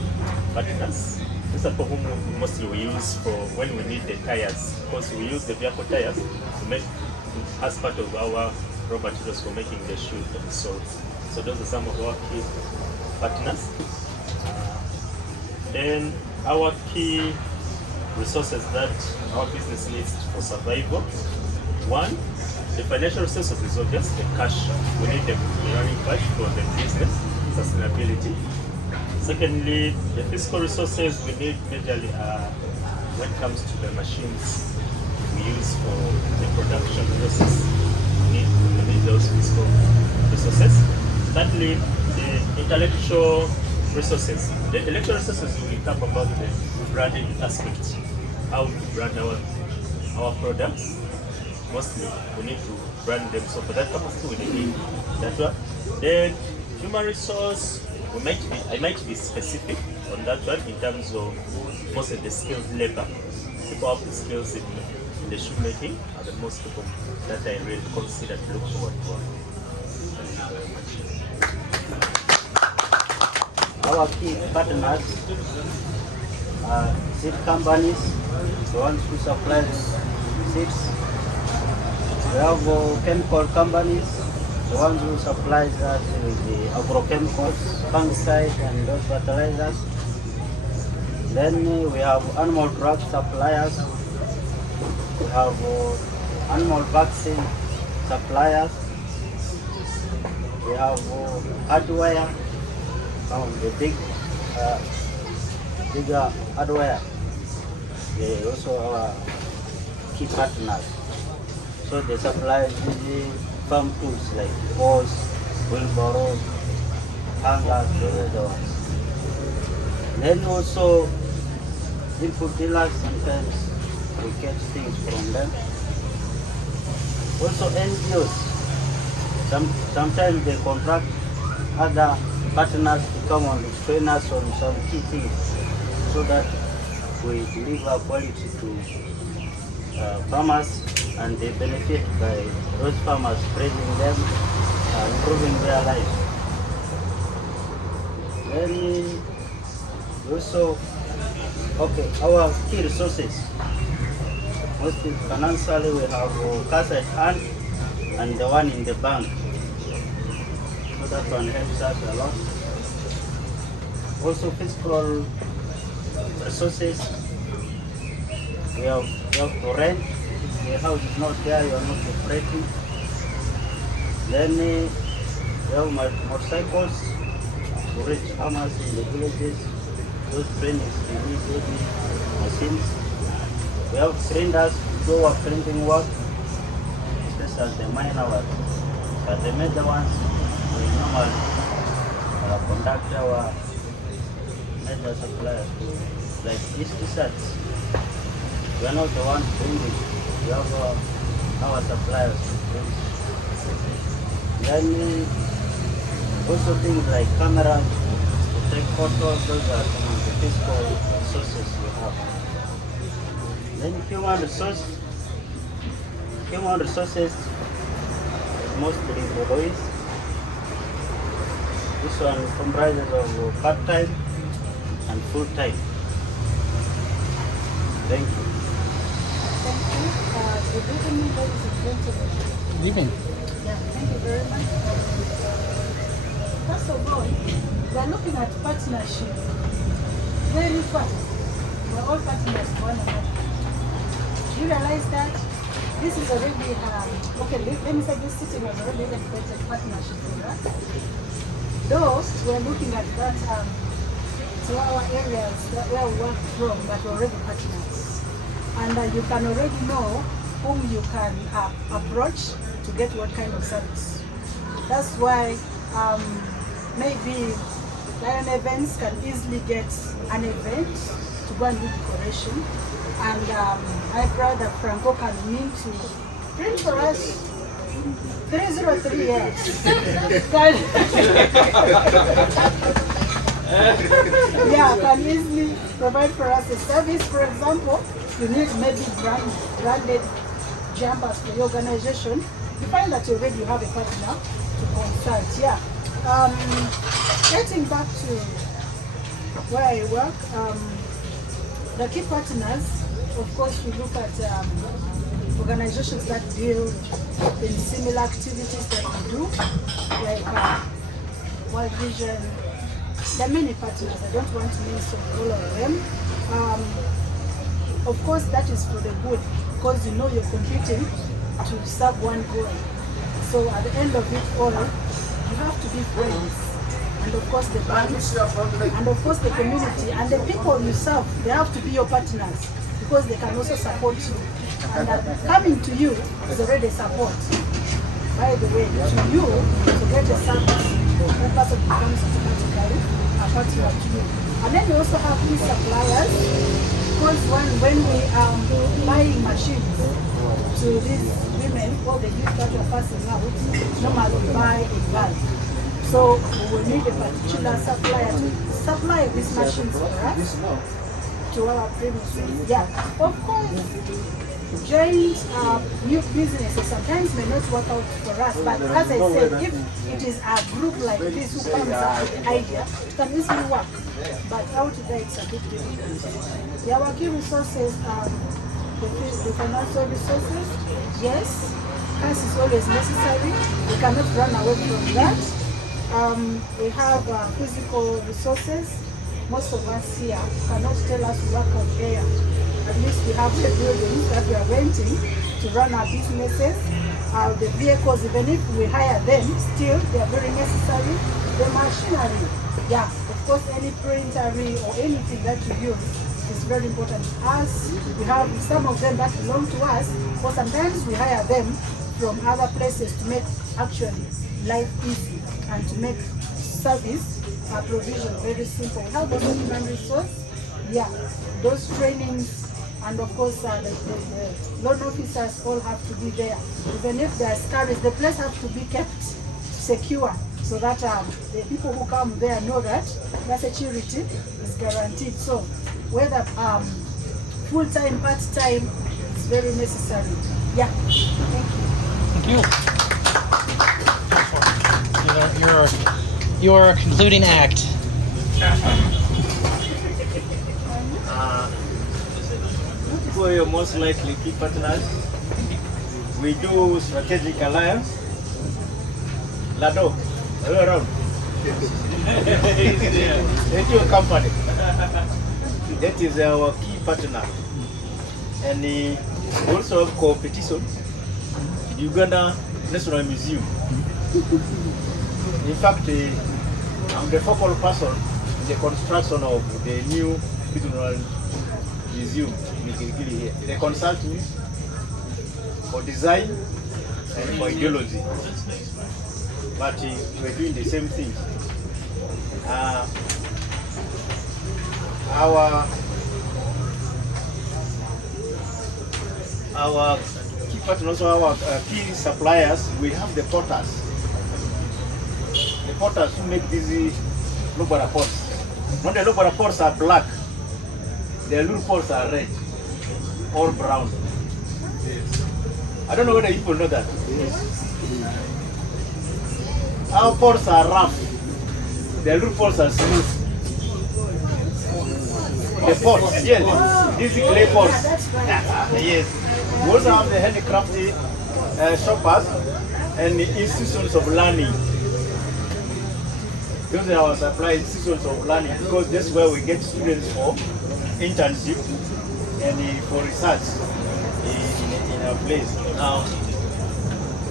partners. These are for whom mostly we use for when we need the tires, because we use the vehicle tires to make as part of our raw materials for making the shoe for the soles. So those are some of our key partners. Then our key resources that our business needs for survival. One, the financial resources is obvious, the cash. We need the running cash for the business, sustainability. Secondly, the physical resources we need majorly when it comes to the machines we use for the production process. We need those physical resources. Thirdly, the intellectual resources. The intellectual resources will come about the branding aspect, how to brand our products. Mostly we need to brand them, so for that purpose we need that one. Then human resource, I might be specific on that one in terms of most of the skilled labor. People have the skills in the shoemaking are the most people that I really consider to look forward for. Our key partners are seed companies, the ones who supply seeds. We have chemical companies, the ones who supply us with the agrochemicals, fungicide and those fertilizers. Then we have animal drug suppliers, we have animal vaccine suppliers, we have hardware, some of the bigger hardware. They also our key partners. So they supply the farm tools like hoes, wheelbarrow, hangers, those are the ones. Then also input dealers, sometimes we get things from them. Also NGOs, sometimes they contract other partners to come and train us on some key things so that we deliver quality to farmers, and they benefit by those farmers training them, improving their lives. Then also, okay, our key resources. Mostly financially we have cash at hand and the one in the bank. So that one helps us a lot. Also physical resources. We have to rent. The house is not there, you are not operating. Then we have motorcycles to reach farmers in the villages. Those trainings, we need those machines. We have grinders to do our printing work, especially the minor work. But the major ones, we normally conduct our major suppliers to, like these t-shirts. We are not the ones doing it. We have our suppliers to bring. Then also things like cameras to take photos, those are some of the physical resources we have. Then human resources is mostly employees. This one comprises of part-time and full-time. Thank you. Good evening, ladies and gentlemen. Good evening. Yeah, thank you very much. First of all, we are looking at partnership. Very fast. We are all partners to one another. Do you realize that this is already, okay, let me say this sitting has already created partnership for us. Though we are looking at that to our areas where we work from, but we're already partners. And you can already know whom you can approach to get what kind of service. That's why maybe Lion Events can easily get an event to go and do decoration. And my brother Franco can mean to print for us 303 years. Yeah, can easily provide for us a service. For example, you need maybe branded jumpers for your organization. You find that you already have a partner to consult. Yeah. Getting back to where I work, the key partners, of course, we look at organizations that deal in similar activities that we do, like World Vision. There are many partners. I don't want to mention all of them. Of course, that is for the good, because you know you're competing to serve one goal. So at the end of it all, you have to be friends. And of course the banks, and of course the community, and the people you serve, they have to be your partners, because they can also support you. And coming to you is already support. By the way, to you, to get a service, that person becomes automatically a partner to you. And then we also have these suppliers, because when we are buying machines to these women, all the youth that are passing out, normally buy in bulk. So we will need a particular supplier to supply these machines for us to our premises. Yeah, of course, joint new businesses sometimes may not work out for us, but as I said, if it is a group like this who comes up with the idea, it can easily work. But out there, it's a bit difficult. Yeah, our key resources are the financial resources. Yes, cash is always necessary. We cannot run away from that. We have physical resources. Most of us here cannot tell us to work out there. At least we have the buildings that we are renting to run our businesses. The vehicles, even if we hire them, still they are very necessary. The machinery, yeah, of course, any printery or anything that you use is very important. As we have some of them that belong to us, or sometimes we hire them from other places to make actually life easy and to make service provision very simple. We have also human resource, yeah, those trainings, and of course the loan officers all have to be there. Even if there are scurries, the place has to be kept secure, so that the people who come there know that their security is guaranteed. So whether full-time, part-time, it's very necessary. Yeah, thank you. Thank you. Your concluding act. For your most likely key partners, we do strategic alliance. Lado, all around. It's your company. That is our key partner. And also have competition. Uganda National Museum. In fact, I'm the focal person in the construction of the new regional museum in Kirikiri here. They consult me for design and for ideology, but we're doing the same thing. Our key partners, our key suppliers, we have the potters. The potters who make these lubara pots. Not the lubara pots are black. The lure pots are red or brown. I don't know whether people know that. Our pots are rough. The lure pots are smooth. The pots, yes, these clay pots. Yes. We also have the handicrafty shoppers and the institutions of learning. Those are our supply institutions of learning because that's where we get students for internship and for research in our place. Now,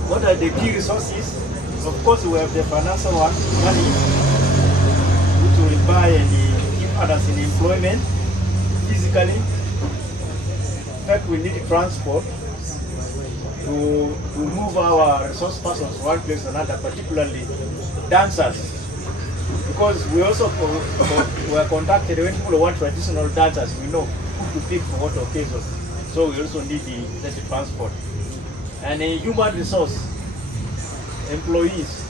what are the key resources? Of course, we have the financial one, money, which will buy and keep others in employment physically. In fact, we need transport to move our resource persons from one place to another, particularly dancers. Because we also were contacted when people want traditional dancers, we know who to pick for what occasion. So we also need the transport. And a human resource, employees.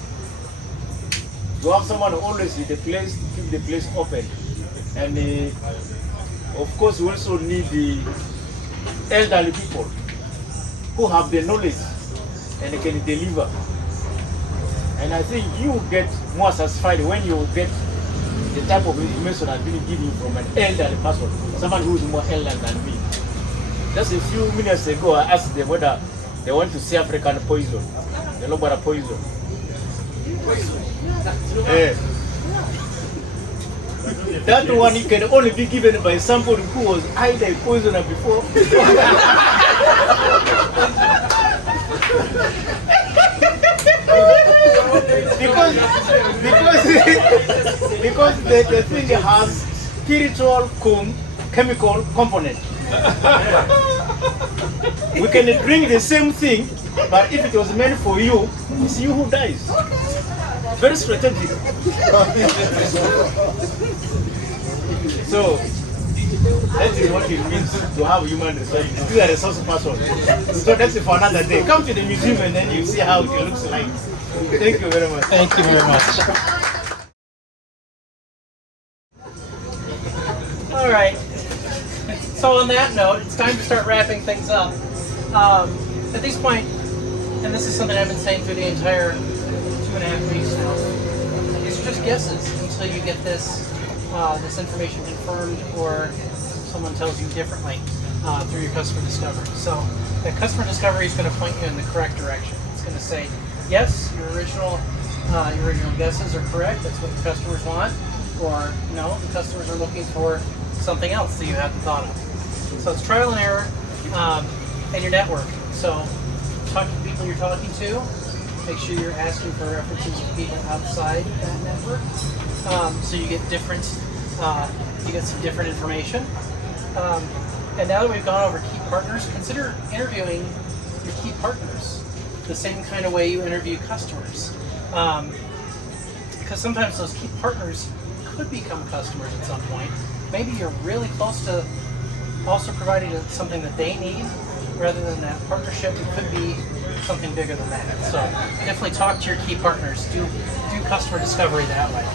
You have someone always in the place, keep the place open. And of course we also need the elderly people who have the knowledge and can deliver. And I think you get more satisfied when you get the type of information I've been giving from an elderly person, someone who is more elderly than me. Just a few minutes ago, I asked them whether they want to see African poison, the Lobara poison. That one it can only be given by somebody who was either a poisoner before. because the thing has spiritual chemical component. We can drink the same thing, but if it was meant for you, it's you who dies. Very strategic. So that is what it means to have human resources. You are a resource person. So that's it for another day. Come to the museum and then you see how it looks like. Thank you very much. Thank you very much. All right. So on that note, it's time to start wrapping things up. At this point, and this is something I've been saying through the entire 2.5 weeks now, these are just guesses until you get this this information confirmed or someone tells you differently through your customer discovery. So that customer discovery is going to point you in the correct direction. It's going to say, yes, your original guesses are correct. That's what your customers want. Or no, the customers are looking for something else that you haven't thought of. So it's trial and error and your network. So talk to the people you're talking to. Make sure you're asking for references to people outside that network. So you get different, you get some different information. And now that we've gone over key partners, consider interviewing your key partners the same kind of way you interview customers. Because sometimes those key partners could become customers at some point. Maybe you're really close to also providing something that they need, rather than that partnership. It could be something bigger than that. So definitely talk to your key partners. Do customer discovery that way.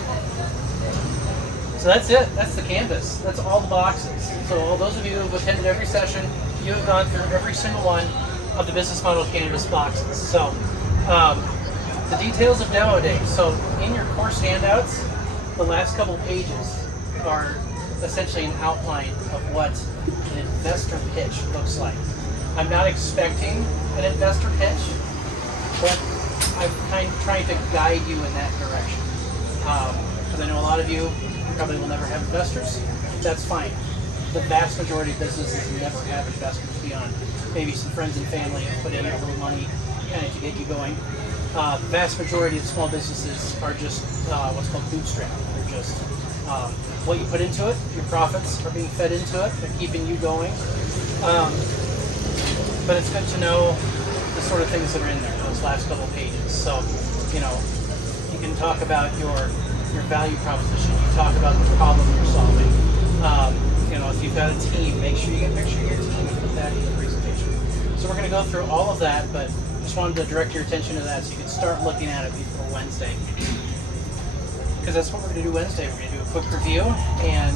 So that's it. That's the canvas. That's all the boxes. So all those of you who have attended every session, you have gone through every single one of the business model canvas boxes. So the details of demo day. So in your course handouts, the last couple pages are essentially an outline of what an investor pitch looks like. I'm not expecting an investor pitch, but I'm kind of trying to guide you in that direction. Because I know a lot of you probably will never have investors. That's fine. The vast majority of businesses never have investors beyond maybe some friends and family who put in a little money kind of to get you going. The vast majority of small businesses are just what's called bootstrap. They're just what you put into it, your profits are being fed into it, they're keeping you going. But it's good to know the sort of things that are in there, those last couple pages. So, you know, you can talk about your value proposition, you talk about the problem you're solving. You know, if you've got a team, make sure you get a picture of your team and put that in the presentation. So we're going to go through all of that, but just wanted to direct your attention to that so you can start looking at it before Wednesday. Because that's what we're going to do Wednesday. We're going to do a quick review and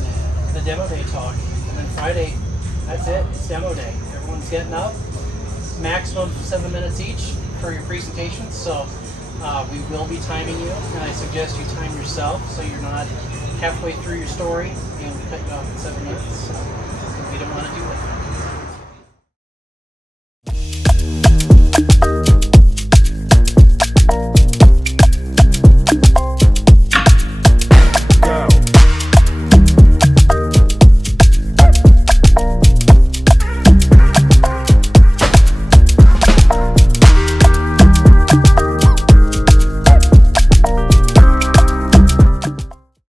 the demo day talk. And then Friday, that's it. It's demo day. Everyone's getting up. Maximum 7 minutes each for your presentations. So we will be timing you. And I suggest you time yourself so you're not halfway through your story and we cut you off in 7 minutes. So we don't want to do that.